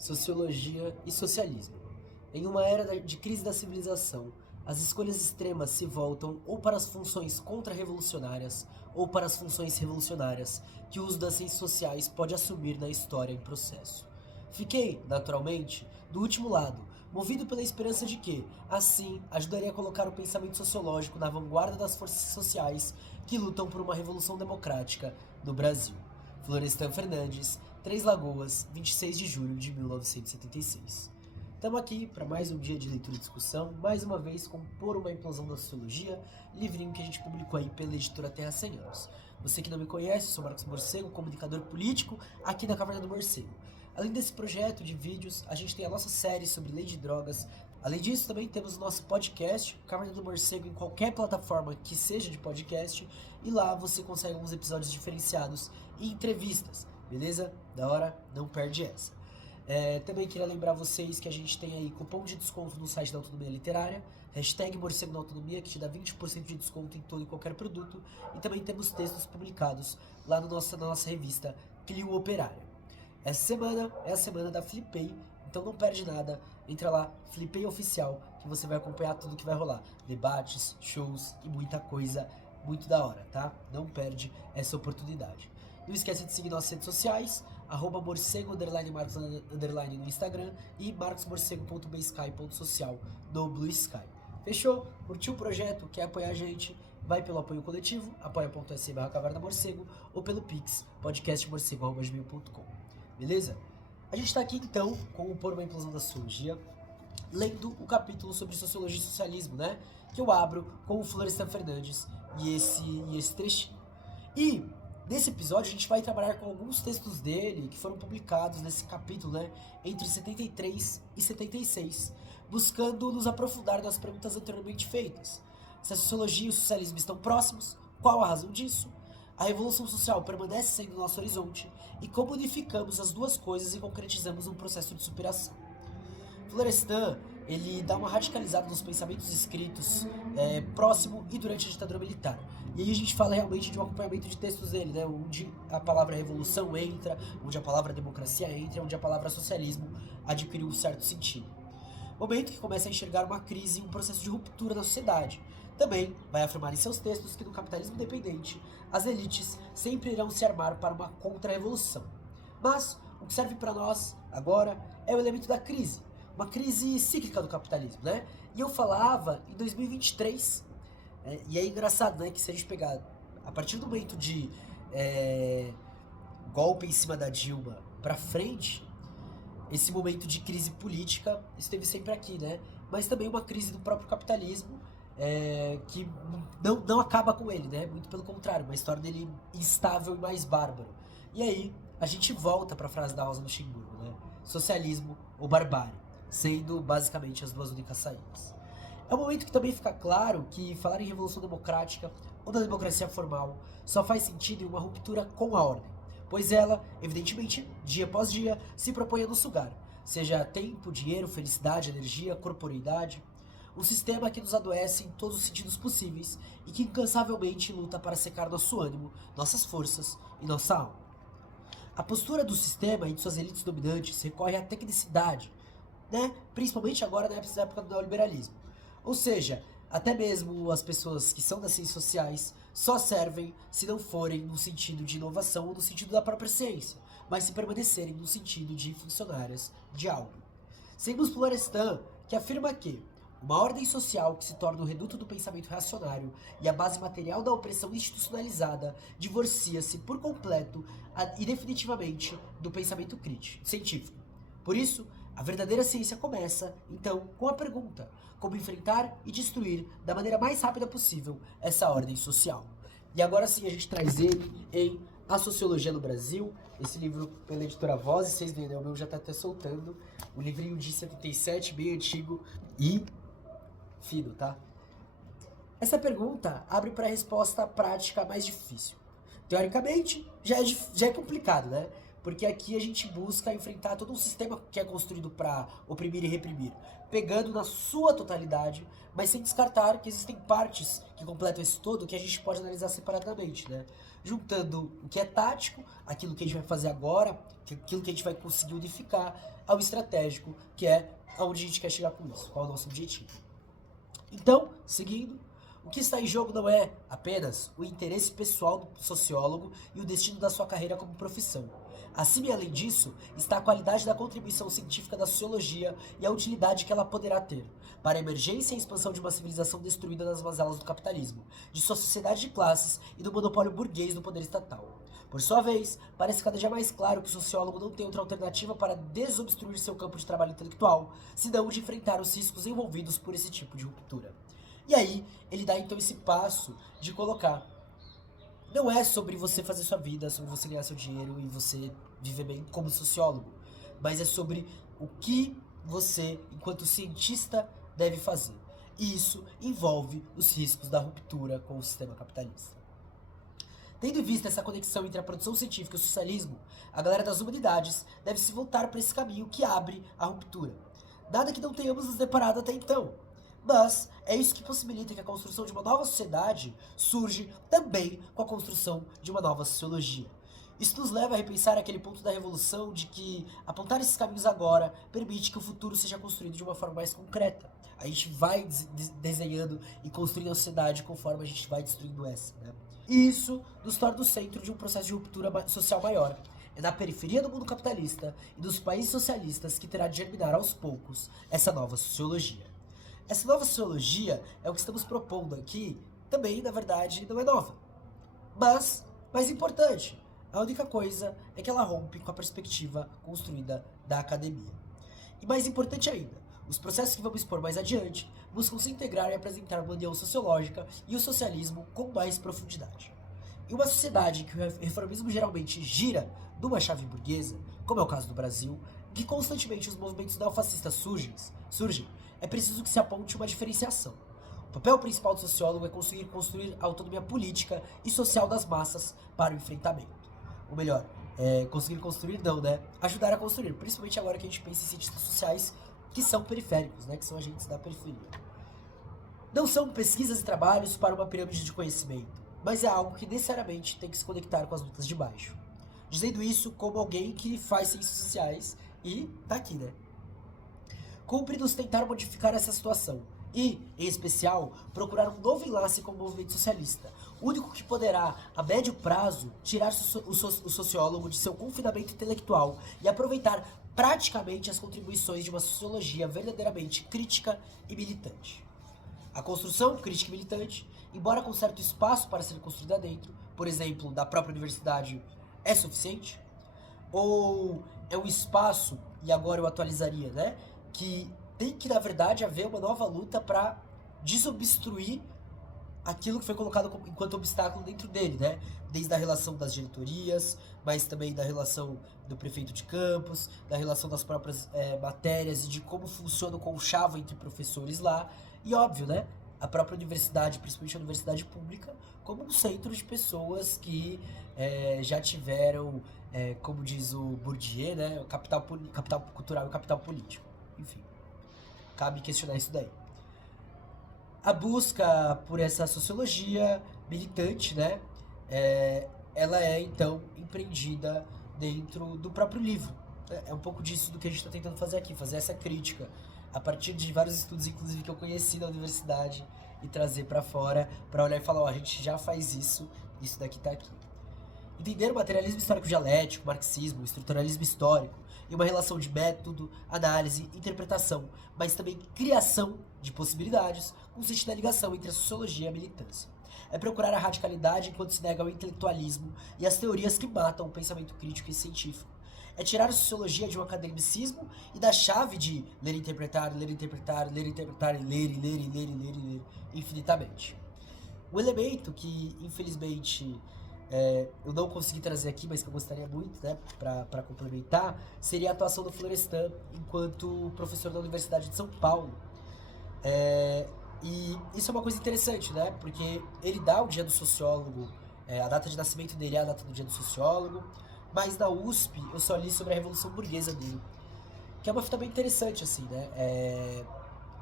Sociologia e socialismo. Em uma era de crise da civilização, as escolhas extremas se voltam ou para as funções contra-revolucionárias ou para as funções revolucionárias que o uso das ciências sociais pode assumir na história em processo. Fiquei, naturalmente, do último lado, movido pela esperança de que, assim, ajudaria a colocar o pensamento sociológico na vanguarda das forças sociais que lutam por uma revolução democrática no Brasil. Florestan Fernandes, Três Lagoas, 26 de julho de 1976. Estamos aqui para mais um dia de leitura e discussão, mais uma vez com Por uma Implosão da Sociologia, livrinho que a gente publicou aí pela editora Terra 100 Anos. Você que não me conhece, eu sou Marcos Morcego, comunicador político aqui na Caverna do Morcego. Além desse projeto de vídeos, a gente tem a nossa série sobre lei de drogas. Além disso, também temos o nosso podcast, Caverna do Morcego, em qualquer plataforma que seja de podcast, e lá você consegue alguns episódios diferenciados e entrevistas, beleza? Da hora, não perde essa. Também queria lembrar vocês que a gente tem aí cupom de desconto no site da Autonomia Literária, hashtag Morcego na Autonomia, que te dá 20% de desconto em todo e qualquer produto, e também temos textos publicados lá na nossa revista Clio Operária. Essa semana é a semana da Flipei, então não perde nada, entra lá, Flipei Oficial, que você vai acompanhar tudo que vai rolar, debates, shows e muita coisa muito da hora, tá? Não perde essa oportunidade. Não esqueça de seguir nossas redes sociais, @morcego _marcos no Instagram e marcosmorcego.bsky.social no Blue Sky. Fechou? Curtiu o projeto? Quer apoiar a gente? Vai pelo apoio coletivo, apoia.se/caverna-morcego ou pelo Pix, podcastmorcego@gmail.com. Beleza? A gente tá aqui então com o Por uma Implosão da Sociologia, lendo o capítulo sobre sociologia e socialismo, né? Que eu abro com o Florestan Fernandes e esse trechinho. E nesse episódio a gente vai trabalhar com alguns textos dele que foram publicados nesse capítulo, né? Entre 73 e 76, buscando nos aprofundar nas perguntas anteriormente feitas. Se a sociologia e o socialismo estão próximos, qual a razão disso? A revolução social permanece sendo nosso horizonte e como unificamos as duas coisas e concretizamos um processo de superação. Florestan, ele dá uma radicalizada nos pensamentos escritos próximo e durante a ditadura militar. E aí a gente fala realmente de um acompanhamento de textos dele, né? Onde a palavra revolução entra, onde a palavra democracia entra, onde a palavra socialismo adquiriu um certo sentido. Momento que começa a enxergar uma crise e um processo de ruptura na sociedade. Também vai afirmar em seus textos que no capitalismo dependente, as elites sempre irão se armar para uma contra-revolução. Mas o que serve para nós agora é o elemento da crise, uma crise cíclica do capitalismo, né? E eu falava em 2023, e é engraçado, né, que se a gente pegar a partir do momento de golpe em cima da Dilma para frente, esse momento de crise política esteve sempre aqui, né? Mas também uma crise do próprio capitalismo, que não acaba com ele, né? Muito pelo contrário, uma história dele instável e mais bárbaro. E aí a gente volta para a frase da Rosa Luxemburgo, né? Socialismo ou barbárie, sendo basicamente as duas únicas saídas. É um momento que também fica claro que falar em revolução democrática ou da democracia formal só faz sentido em uma ruptura com a ordem, pois ela, evidentemente, dia após dia, se propõe a nos sugar, seja tempo, dinheiro, felicidade, energia, corporeidade, um sistema que nos adoece em todos os sentidos possíveis e que incansavelmente luta para secar nosso ânimo, nossas forças e nossa alma. A postura do sistema e de suas elites dominantes recorre à tecnicidade, né? Principalmente agora na época do neoliberalismo. Ou seja, até mesmo as pessoas que são das ciências sociais só servem se não forem no sentido de inovação ou no sentido da própria ciência, mas se permanecerem no sentido de funcionárias de algo. Seguimos Florestan, que afirma que uma ordem social que se torna o reduto do pensamento reacionário e a base material da opressão institucionalizada divorcia-se por completo e definitivamente do pensamento crítico, científico. Por isso, a verdadeira ciência começa, então, com a pergunta: como enfrentar e destruir da maneira mais rápida possível essa ordem social? E agora sim a gente traz ele em A Sociologia no Brasil, esse livro pela editora Voz, e vocês veem, né, o meu já tá até soltando, um livrinho de 77, bem antigo e fino, tá? Essa pergunta abre para a resposta prática mais difícil. Teoricamente, já é complicado, né? Porque aqui a gente busca enfrentar todo um sistema que é construído para oprimir e reprimir, pegando na sua totalidade, mas sem descartar que existem partes que completam esse todo que a gente pode analisar separadamente, né? Juntando o que é tático, aquilo que a gente vai fazer agora, aquilo que a gente vai conseguir unificar, ao estratégico, que é aonde a gente quer chegar com isso, qual é o nosso objetivo. Então, seguindo, o que está em jogo não é apenas o interesse pessoal do sociólogo e o destino da sua carreira como profissão. Acima e além disso, está a qualidade da contribuição científica da sociologia e a utilidade que ela poderá ter para a emergência e expansão de uma civilização destruída nas mazelas do capitalismo, de sua sociedade de classes e do monopólio burguês do poder estatal. Por sua vez, parece cada dia mais claro que o sociólogo não tem outra alternativa para desobstruir seu campo de trabalho intelectual, senão o de enfrentar os riscos envolvidos por esse tipo de ruptura. E aí, ele dá então esse passo de colocar: não é sobre você fazer sua vida, sobre você ganhar seu dinheiro e você viver bem como sociólogo, mas é sobre o que você, enquanto cientista, deve fazer. E isso envolve os riscos da ruptura com o sistema capitalista. Tendo em vista essa conexão entre a produção científica e o socialismo, a galera das humanidades deve se voltar para esse caminho que abre a ruptura. Nada que não tenhamos nos deparado até então. Mas é isso que possibilita que a construção de uma nova sociedade surge também com a construção de uma nova sociologia. Isso nos leva a repensar aquele ponto da revolução de que apontar esses caminhos agora permite que o futuro seja construído de uma forma mais concreta. A gente vai desenhando e construindo a sociedade conforme a gente vai destruindo essa, né? E isso nos torna o centro de um processo de ruptura social maior. É na periferia do mundo capitalista e dos países socialistas que terá de germinar aos poucos essa nova sociologia. Essa nova sociologia é o que estamos propondo aqui, também, na verdade, não é nova. Mas, mais importante, a única coisa é que ela rompe com a perspectiva construída da academia. E mais importante ainda, os processos que vamos expor mais adiante buscam se integrar e apresentar uma união sociológica e o socialismo com mais profundidade. Em uma sociedade em que o reformismo geralmente gira numa chave burguesa, como é o caso do Brasil, em que constantemente os movimentos neofascistas surgem, é preciso que se aponte uma diferenciação. O papel principal do sociólogo é conseguir construir a autonomia política e social das massas para o enfrentamento. Ou melhor, conseguir construir não, né? Ajudar a construir, principalmente agora que a gente pensa em cientistas sociais que são periféricos, né? Que são agentes da periferia. Não são pesquisas e trabalhos para uma pirâmide de conhecimento, mas é algo que necessariamente tem que se conectar com as lutas de baixo. Dizendo isso como alguém que faz ciências sociais e tá aqui, né? Cumpre-nos tentar modificar essa situação e, em especial, procurar um novo enlace com o movimento socialista, único que poderá, a médio prazo, tirar o sociólogo de seu confinamento intelectual e aproveitar praticamente as contribuições de uma sociologia verdadeiramente crítica e militante. A construção crítica e militante, embora com certo espaço para ser construída dentro, por exemplo, da própria universidade, é suficiente? Ou é um espaço, e agora eu atualizaria, né, que tem que, na verdade, haver uma nova luta para desobstruir aquilo que foi colocado enquanto obstáculo dentro dele, né? Desde a relação das diretorias, mas também da relação do prefeito de campus, da relação das próprias matérias e de como funciona o conchavo entre professores lá. E óbvio, né? A própria universidade, principalmente a universidade pública, como um centro de pessoas que já tiveram, como diz o Bourdieu, né? O capital cultural e o capital político. Enfim, cabe questionar isso daí. A busca por essa sociologia militante, né, ela é, então, empreendida dentro do próprio livro. É um pouco disso do que a gente está tentando fazer aqui, fazer essa crítica, a partir de vários estudos, inclusive, que eu conheci na universidade, e trazer para fora, para olhar e falar, ó, a gente já faz isso daqui tá aqui. Entender o materialismo histórico dialético, marxismo, estruturalismo histórico, e uma relação de método, análise, interpretação, mas também criação de possibilidades, consiste na ligação entre a sociologia e a militância. É procurar a radicalidade enquanto se nega ao intelectualismo e as teorias que matam o pensamento crítico e científico. É tirar a sociologia de um academicismo e da chave de ler, interpretar, ler, interpretar, ler, interpretar, e ler, e ler, e ler, e ler, e ler, infinitamente. Um elemento que, infelizmente, eu não consegui trazer aqui, mas que eu gostaria muito, né, para complementar, seria a atuação do Florestan enquanto professor da Universidade de São Paulo. E isso é uma coisa interessante, né, porque ele dá o dia do sociólogo, a data de nascimento dele é a data do dia do sociólogo, mas na USP eu só li sobre a Revolução Burguesa dele, que é uma fita bem interessante, assim, né,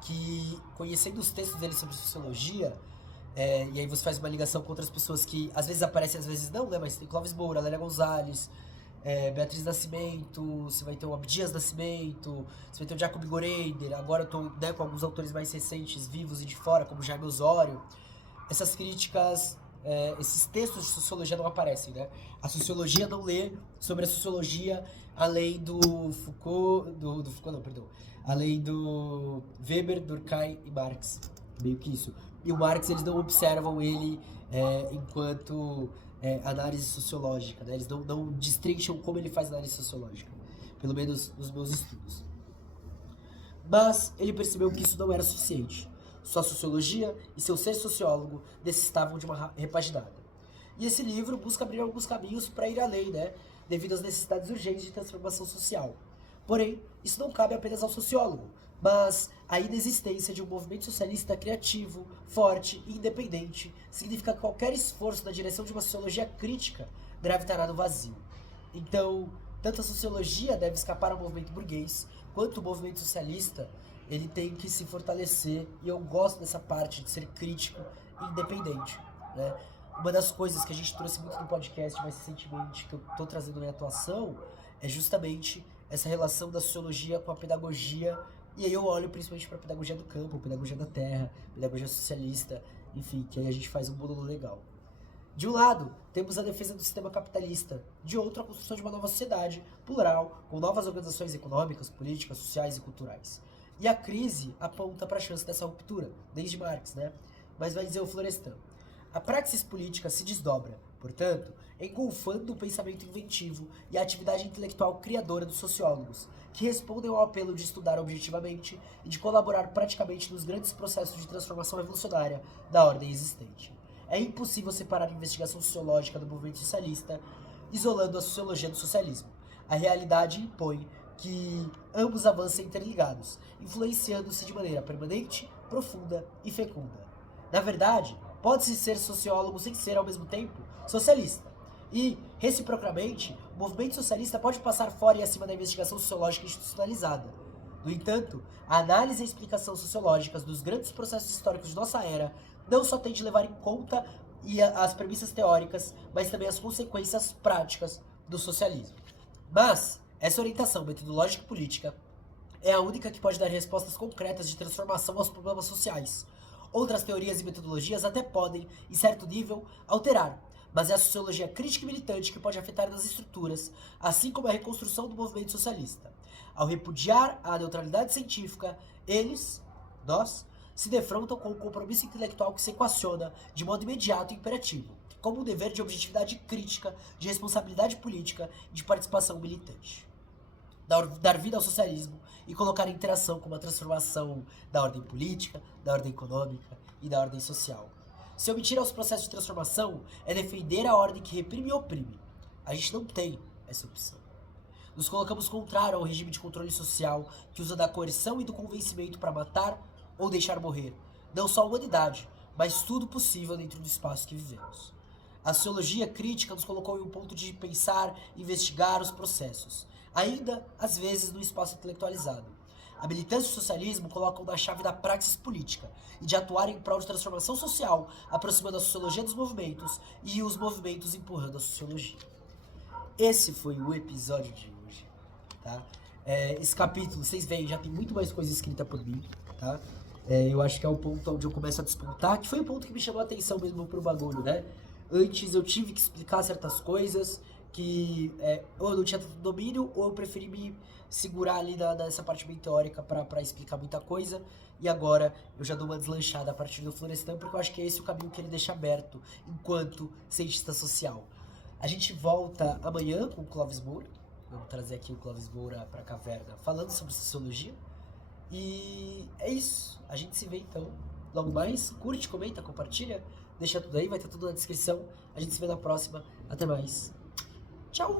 que conhecendo os textos dele sobre sociologia, e aí você faz uma ligação com outras pessoas que às vezes aparecem, às vezes não, né? Mas tem Clóvis Moura, Lélia Gonzalez, Beatriz Nascimento, você vai ter o Abdias Nascimento, você vai ter o Jacob Goreider, agora eu tô, né, com alguns autores mais recentes, vivos e de fora, como Jaime Osório. Essas críticas, esses textos de sociologia não aparecem, né? A sociologia não lê sobre a sociologia além do Foucault, do Foucault não, perdão, além do Weber, Durkheim e Marx, meio que isso. E o Marx, eles não observam ele enquanto análise sociológica, né? Eles não destrincham como ele faz análise sociológica, pelo menos nos meus estudos. Mas ele percebeu que isso não era suficiente. Sua sociologia e seu ser sociólogo necessitavam de uma repaginada. E esse livro busca abrir alguns caminhos para ir além, né? Devido às necessidades urgentes de transformação social. Porém, isso não cabe apenas ao sociólogo, mas a inexistência de um movimento socialista criativo, forte e independente significa que qualquer esforço na direção de uma sociologia crítica gravitará no vazio. Então, tanto a sociologia deve escapar ao movimento burguês, quanto o movimento socialista, ele tem que se fortalecer, e eu gosto dessa parte de ser crítico e independente, né? Uma das coisas que a gente trouxe muito no podcast mais recentemente, que eu estou trazendo na minha atuação, é justamente essa relação da sociologia com a pedagogia, e aí eu olho principalmente para a pedagogia do campo, pedagogia da terra, pedagogia socialista, enfim, que aí a gente faz um bolo legal. De um lado, temos a defesa do sistema capitalista, de outro, a construção de uma nova sociedade, plural, com novas organizações econômicas, políticas, sociais e culturais. E a crise aponta para a chance dessa ruptura, desde Marx, né? Mas vai dizer o Florestan. A praxis política se desdobra, portanto, engolfando o pensamento inventivo e a atividade intelectual criadora dos sociólogos, que respondem ao apelo de estudar objetivamente e de colaborar praticamente nos grandes processos de transformação revolucionária da ordem existente. É impossível separar a investigação sociológica do movimento socialista, isolando a sociologia do socialismo. A realidade impõe que ambos avancem interligados, influenciando-se de maneira permanente, profunda e fecunda. Na verdade, pode-se ser sociólogo sem ser, ao mesmo tempo, socialista. E, reciprocamente, o movimento socialista pode passar fora e acima da investigação sociológica institucionalizada. No entanto, a análise e a explicação sociológicas dos grandes processos históricos de nossa era não só tem de levar em conta as premissas teóricas, mas também as consequências práticas do socialismo. Mas, essa orientação metodológica e política é a única que pode dar respostas concretas de transformação aos problemas sociais. Outras teorias e metodologias até podem, em certo nível, alterar, mas é a sociologia crítica e militante que pode afetar nas estruturas, assim como a reconstrução do movimento socialista. Ao repudiar a neutralidade científica, nós, se defrontam com um compromisso intelectual que se equaciona de modo imediato e imperativo, como um dever de objetividade crítica, de responsabilidade política e de participação militante. Dar vida ao socialismo e colocar em interação com uma transformação da ordem política, da ordem econômica e da ordem social. Se omitir aos processos de transformação é defender a ordem que reprime e oprime. A gente não tem essa opção. Nos colocamos contrário ao regime de controle social que usa da coerção e do convencimento para matar ou deixar morrer, não só a humanidade, mas tudo possível dentro do espaço que vivemos. A sociologia crítica nos colocou em um ponto de pensar e investigar os processos, ainda, às vezes, no espaço intelectualizado. A militância e o socialismo colocam na chave da praxis política e de atuar em prol de transformação social, aproximando a sociologia dos movimentos e os movimentos empurrando a sociologia. Esse foi o episódio de hoje, tá? Esse capítulo, vocês veem, já tem muito mais coisa escrita por mim, tá? Eu acho que é o ponto onde eu começo a despontar, que foi o ponto que me chamou a atenção mesmo pro bagulho, né? Antes eu tive que explicar certas coisas que ou eu não tinha tanto domínio, ou eu preferi me segurar ali nessa parte bem teórica pra explicar muita coisa, e agora eu já dou uma deslanchada a partir do Florestan, porque eu acho que é esse o caminho que ele deixa aberto enquanto cientista social. A gente volta amanhã com o Clóvis Moura, vamos trazer aqui o Clóvis Moura pra caverna falando sobre sociologia, e é isso, a gente se vê então logo mais. Curte, comenta, compartilha, deixa tudo aí, vai estar tudo na descrição. A gente se vê na próxima, até mais. Tchau!